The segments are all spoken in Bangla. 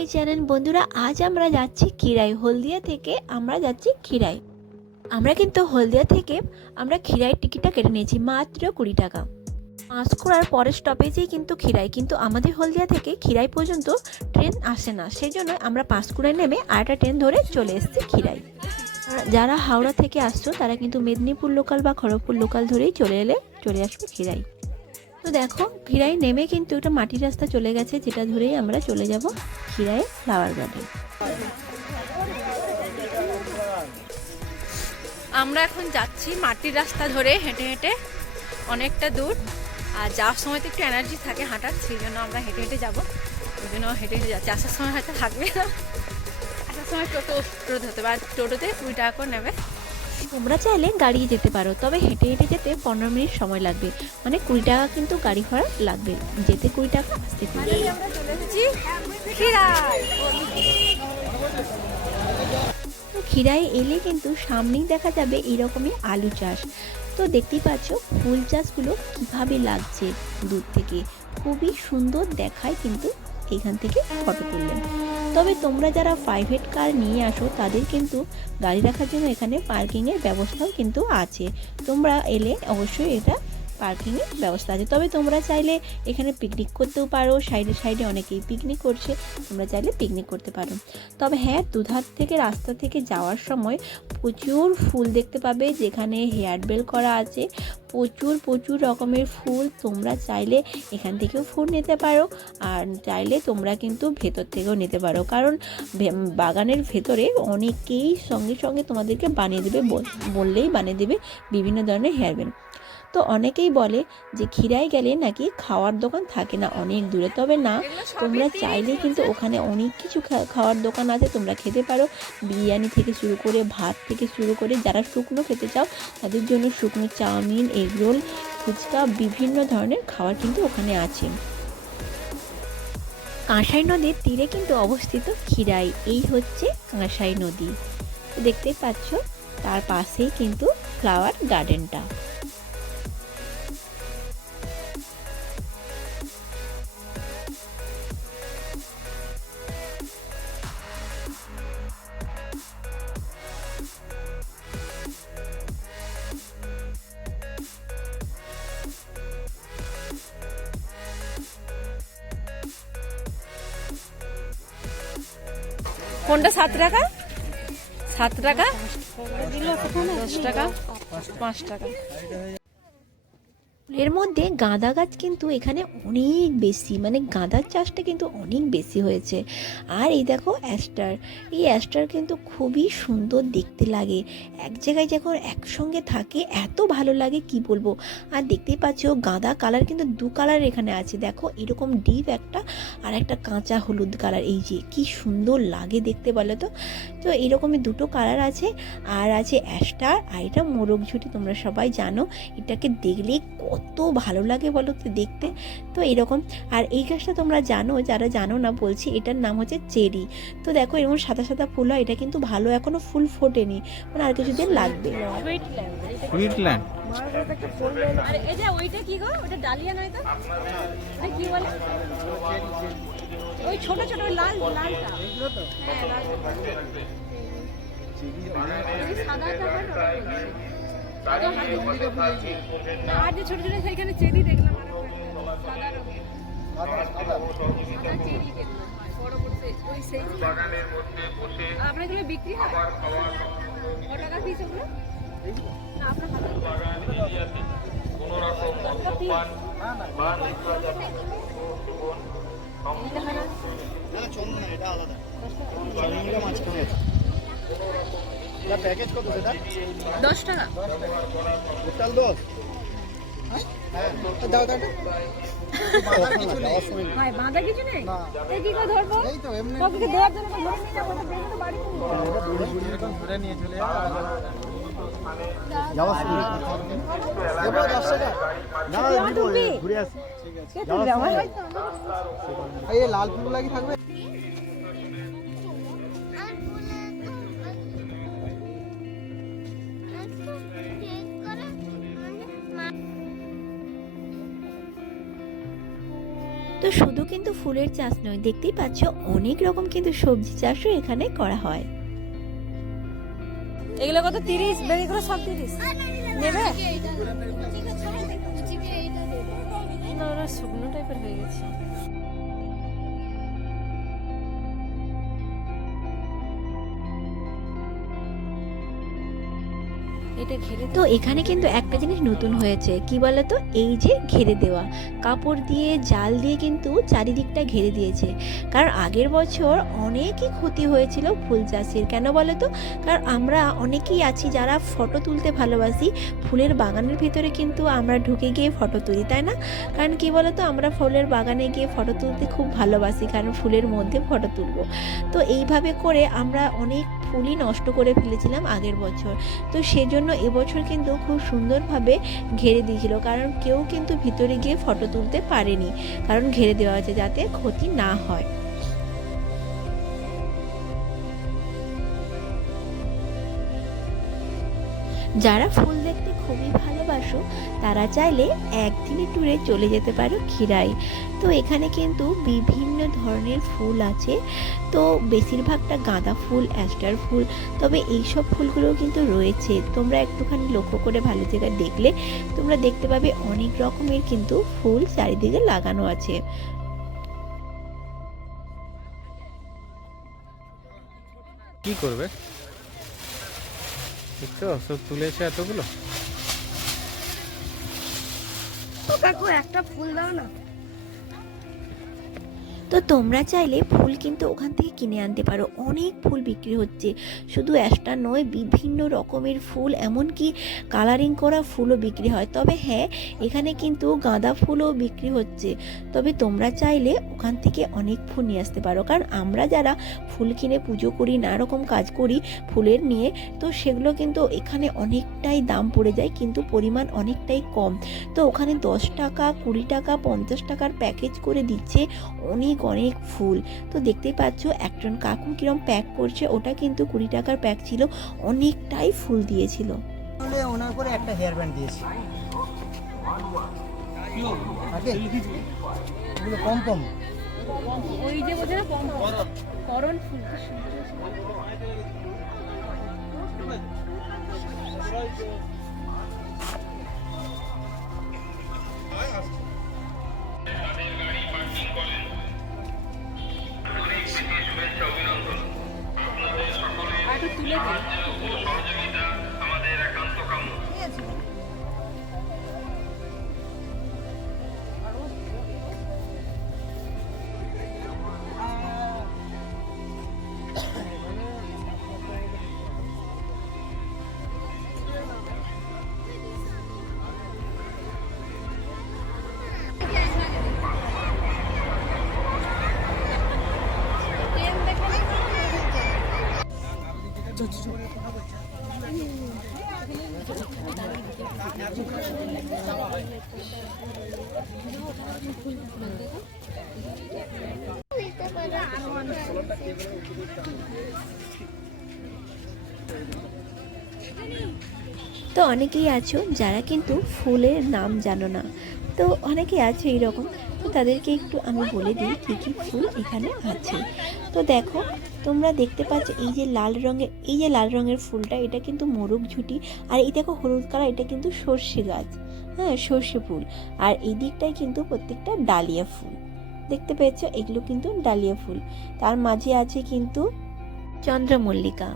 মাই চ্যানেল বন্ধুরা, আজ আমরা যাচ্ছি খিরাই। হলদিয়া থেকে আমরা যাচ্ছি খিরাই। আমরা কিন্তু হলদিয়া থেকে আমরা খিরাইয়ের টিকিটটা কেটে নিয়েছি মাত্র 20 টাকা। পাঁশকুড়ার পরের স্টপেজেই কিন্তু খিরাই, কিন্তু আমাদের হলদিয়া থেকে খিরাই পর্যন্ত ট্রেন আসে না, সেই জন্য আমরা পাঁশকুড়ায় নেমে আরেকটা ট্রেন ধরে চলে এসেছি খিরাই। যারা হাওড়া থেকে আসছো তারা কিন্তু মেদিনীপুর লোকাল বা খড়গপুর লোকাল ধরেই চলে আসবে খিরাই। তো দেখো, খিরাই নেমে কিন্তু একটা মাটির রাস্তা চলে গেছে, যেটা ধরেই আমরা চলে যাব খিরাই ফ্লাওয়ার গার্ডেন। আমরা এখন যাচ্ছি মাটির রাস্তা ধরে হেঁটে হেঁটে অনেকটা দূর। আর যাওয়ার সময় তো একটু এনার্জি থাকে হাঁটার, সেই জন্য আমরা হেঁটে হেঁটে যাবো। ওই জন্য হেঁটে হেঁটে যাচ্ছি। আসার সময় হয়তো থাকবে না, আসার সময় টোটো ধরতে হবে, আর টোটোতে 20 টাকা করে নেবে। তোমরা চাইলে গাড়ি যেতে পারো, তবে হেঁটে হেঁটে যেতে 15 মিনিট সময় লাগবে, মানে 20 টাকা কিন্তু গাড়ি ভাড়া লাগবে, যেতে 20 টাকা, আসতে 20 টাকা। আমরা চলে এসেছি খিরাই। তো খিরাই এলে কিন্তু সামনেই দেখা যাবে এরকমই আলু চাষ। তো দেখতেই পাচ্ছ ফুল চাষগুলো কিভাবে লাগছে দূর থেকে, খুবই সুন্দর দেখায় কিন্তু এখান থেকে ফটো তুললেন। তবে তোমরা যারা প্রাইভেট কার নিয়ে আসো তাদের কিন্তু গাড়ি রাখার জন্য এখানে পার্কিংয়ের ব্যবস্থাও কিন্তু আছে। তোমরা এলে অবশ্যই এটা পার্কিংয়ের ব্যবস্থা আছে। তবে তোমরা চাইলে এখানে পিকনিক করতেও পারো, সাইডে সাইডে অনেকেই পিকনিক করছে, তোমরা চাইলে পিকনিক করতে পারো। তবে হ্যাঁ, দুধার থেকে রাস্তা থেকে যাওয়ার সময় প্রচুর ফুল দেখতে পাবে, যেখানে হেয়ার বেল করা আছে, প্রচুর প্রচুর রকমের ফুল। তোমরা চাইলে এখান থেকেও ফুল নিতে পারো, আর চাইলে তোমরা কিন্তু ভেতর থেকেও নিতে পারো, কারণ বাগানের ভেতরে অনেকেই সঙ্গে সঙ্গে তোমাদেরকে বানিয়ে দেবে, বললেই বানিয়ে দেবে বিভিন্ন ধরনের হেয়ার বেল। তো অনেকেই বলে যে খিরাই গেলে নাকি খাওয়ার দোকান থাকে না, অনেক দূরে। তবে না, তোমরা চাইলে কিন্তু ওখানে অনেক কিছু খাওয়ার দোকান আছে, তোমরা খেতে পারো। বিরিয়ানি থেকে শুরু করে, ভাত থেকে শুরু করে, যারা শুকনো খেতে চাও তাদের জন্য শুকনো চাউমিন, এগরোল, ফুচকা, বিভিন্ন ধরনের খাবার কিন্তু ওখানে আছে। কাঁসাই নদীর তীরে কিন্তু অবস্থিত খিরাই, এই হচ্ছে কাঁসাই নদী। দেখতেই পাচ্ছ, তার পাশেই কিন্তু ফ্লাওয়ার গার্ডেনটা। কোনটা 7 টাকা? 7 টাকা, 10 টাকা, 5 টাকা। এর মধ্যে গাঁদা গাছ কিন্তু এখানে অনেক বেশি, মানে গাঁদার চাষটা কিন্তু অনেক বেশি হয়েছে। আর এই দেখো অ্যাস্টার, এই অ্যাস্টার কিন্তু খুবই সুন্দর দেখতে লাগে, এক জায়গায় যখন একসঙ্গে থাকে এত ভালো লাগে কি বলবো। আর দেখতেই পাচ্ছ গাঁদা কালার কিন্তু 2 কালার এখানে আছে, দেখো এরকম ডিপ একটা, আর একটা কাঁচা হলুদ কালার, এই যে কি সুন্দর লাগে দেখতে, বলো তো। তো এরকমই 2টো কালার আছে। আর আছে অ্যাস্টার, আর এটা মোরগ ঝুঁটি, তোমরা সবাই জানো এটাকে দেখলেই কত ভালো লাগে বলো তো দেখতে। তো এরকম, আর এই গাছটা তোমরা জানো, যারা জানো না বলছি, এটার নাম হচ্ছে চেরি। তো দেখো এরকম সাদা সাদা ফুল হয়, এটা কিন্তু ভালো এখনো ফুল ফোটেনি, মানে আর কিছুদিন লাগবে। সুইটল্যান্ড। আর এই যে ওইটা কি গো? ওটা ডালিয়া নয় তো? এটা কি বলে? ওই ছোট ছোট লাল লালটা। এগুলো তো? হ্যাঁ, লাল। এই সাদাটা হয় না? সাদা হাতে মুড়িটা ফুলেছে। না, আর যে ছোট ছোট সেইখানে চেরি দেখলাম, আর সাদা রঙের। সাদা চেরি দেখলাম, বড় বড় ওই সেই বাগানের মধ্যে বসে। আপনার এগুলো বিক্রি হয়? কত টাকা পিস ওগুলো? না, আপনার হাতে কোনো রকম মদ্যপান বা নেশাজাত জীবন এটা আলাদা। প্যাকেজ কত সেটা? 10 টাকা। টোটাল 10? হ্যাঁ, দাও দাও। ভাই বাঁধা কিছু নেই? এই কি করে ধরবো? এই তো এমনি ওকে দেওয়ার জন্য ধরে নিয়ে যাবো, না বেঁধে তো বাড়ি করবো। এটা বুড়ি বুড়ি এরকম ধরে নিয়ে চলে যাও। এবার 10 টাকা। না দিব, ঘুরে আসি। ঠিক আছে। কে তুলবে আমার? এই লাল ফুল লাগি থাকবে। তো শুধু কিন্তু ফুলের চাষ নয়, দেখতেই পাচ্ছ অনেক রকম কিন্তু সবজি চাষও এখানে করা হয়। এগুলো কত 30 এগুলো সব 30 নেবে না, ওরা শুকনো টাইপের হয়ে গেছে। এটা ঘিরে তো এখানে কিন্তু একটা জিনিস নতুন হয়েছে, কি বলতো, এই যে ঘিরে দেওয়া কাপড় দিয়ে জাল দিয়ে কিন্তু চারিদিকটা ঘিরে দিয়েছে। কারণ আগের বছর অনেকই ক্ষতি হয়েছিল ফুল চাষের। কেন বলতো, কারণ আমরা অনেকেই আছি যারা ফটো তুলতে ভালোবাসি, ফুলের বাগানের ভিতরে কিন্তু আমরা ঢুকে গিয়ে ফটো তুলি, তাই না? কারণ কি বলতো, আমরা ফুলের বাগানে গিয়ে ফটো তুলতে খুব ভালোবাসি, কারণ ফুলের মধ্যে ফটো তুলবো। তো এইভাবে করে আমরা অনেক ফুলই নষ্ট করে ফেলেছিলাম আগের বছর। তো সেজন্য এবছর কিন্তু খুব সুন্দরভাবে ঘেরে দিয়েছিল, কারণ কেউ কিন্তু ভিতরে গিয়ে ফটো তুলতে পারেনি, কারণ ঘেরে দেওয়া আছে যাতে ক্ষতি না হয়। যারা ফুল দেখতে খুবই ভালোবাসো তারা চাইলে একদিনের ট্যুরে চলে যেতে পারো খিরাই। তো এখানে কিন্তু বিভিন্ন ধরনের ফুল আছে, তো বেশিরভাগটা গাঁদা ফুল, অ্যাস্টার ফুল, তবে এইসব ফুলগুলো কিন্তু রয়েছে। তোমরা একটুখানি লক্ষ্য করে ভালো জায়গায় দেখলে তোমরা দেখতে পাবে অনেক রকমের কিন্তু ফুল চারিদিকে লাগানো আছে। কি করবে? দেখছো সব তুলেছে এতগুলো। কাকু একটা ফুল দাও না। তো তোমরা চাইলে ফুল কিন্তু ওখান থেকে কিনে আনতে পারো, অনেক ফুল বিক্রি হচ্ছে। শুধু একটা নয়, বিভিন্ন রকমের ফুল, এমনকি কালারিং করা ফুলও বিক্রি হয়। তবে হ্যাঁ, এখানে কিন্তু গাঁদা ফুলও বিক্রি হচ্ছে। তবে তোমরা চাইলে ওখান থেকে অনেক ফুল নিয়ে আসতে পারো, কারণ আমরা যারা ফুল কিনে পুজো করি, নানা রকম কাজ করি ফুলের নিয়ে, তো সেগুলো কিন্তু এখানে অনেকটাই দাম পড়ে যায়, কিন্তু পরিমাণ অনেকটাই কম। তো ওখানে 10 টাকা, 20 টাকা, 50 টাকার প্যাকেজ করে দিচ্ছে অনেক অনেক ফুল। তো দেখতেই পাচ্ছ একজন কাকু কিরম প্যাক করছে, ওটা কিন্তু 20 টাকার প্যাক ছিল, অনেকটাই ফুল দিয়েছিল। ওনার করে একটা হেয়ার ব্যান্ড দিয়েছি আগে, এগুলো কম কম। ওই যে বোঝে না করণ ফুল কি সুন্দর। তুলে তো অনেকেই আছো যারা কিন্তু ফুলের নাম জানো না, তো অনেকেই আছে এইরকম। তো তাদেরকে একটু আমি বলে দিই কী কী ফুল এখানে আছে। তো দেখো, তোমরা দেখতে পাচ্ছ এই যে লাল রঙের ফুলটা, এটা কিন্তু মোরগ ঝুঁটি। আর এই দেখো হলুদ কালার, এটা কিন্তু সর্ষে গাছ, হ্যাঁ সর্ষে ফুল। আর এই দিকটায় কিন্তু প্রত্যেকটা ডালিয়া ফুল দেখতে পেয়েছো, এগুলো কিন্তু ডালিয়া ফুল। তার মাঝে আছে কিন্তু চন্দ্রমল্লিকা।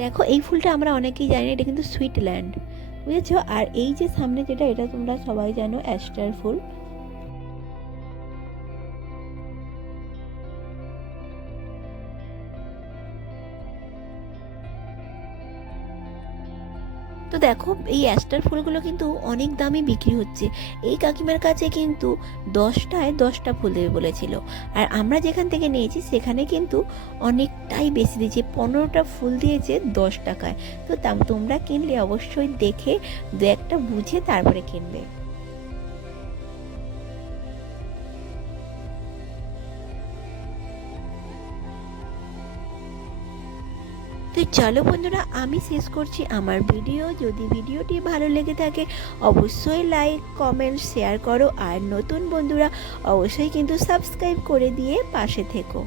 দেখো এই ফুলটা আমরা অনেকেই জানি না, এটা কিন্তু সুইটল্যান্ড, বুঝেছো। আর এই যে সামনে যেটা, এটা তোমরা সবাই জানো অ্যাস্টার ফুল। তো দেখো এই অ্যাস্টার ফুলগুলো কিন্তু অনেক দামে বিক্রি হচ্ছে। এই কাকিমার কাছে কিন্তু 10টায় 10টা ফুল দেবে বলেছিল, আর আমরা যেখান থেকে নিয়েছি সেখানে কিন্তু অনেকটাই বেশি দিয়েছে, 15টা ফুল দিয়েছে 10 টাকায়। তো তোমরা কিনলে অবশ্যই দেখে দু একটা বুঝে তারপরে কিনবে। তো চলো বন্ধুরা, আমি শেষ করছি আমার ভিডিও। যদি ভিডিওটি ভালো লেগে থাকে অবশ্যই লাইক কমেন্ট শেয়ার করো, আর নতুন বন্ধুরা অবশ্যই কিন্তু সাবস্ক্রাইব করে দিয়ে পাশে থেকো।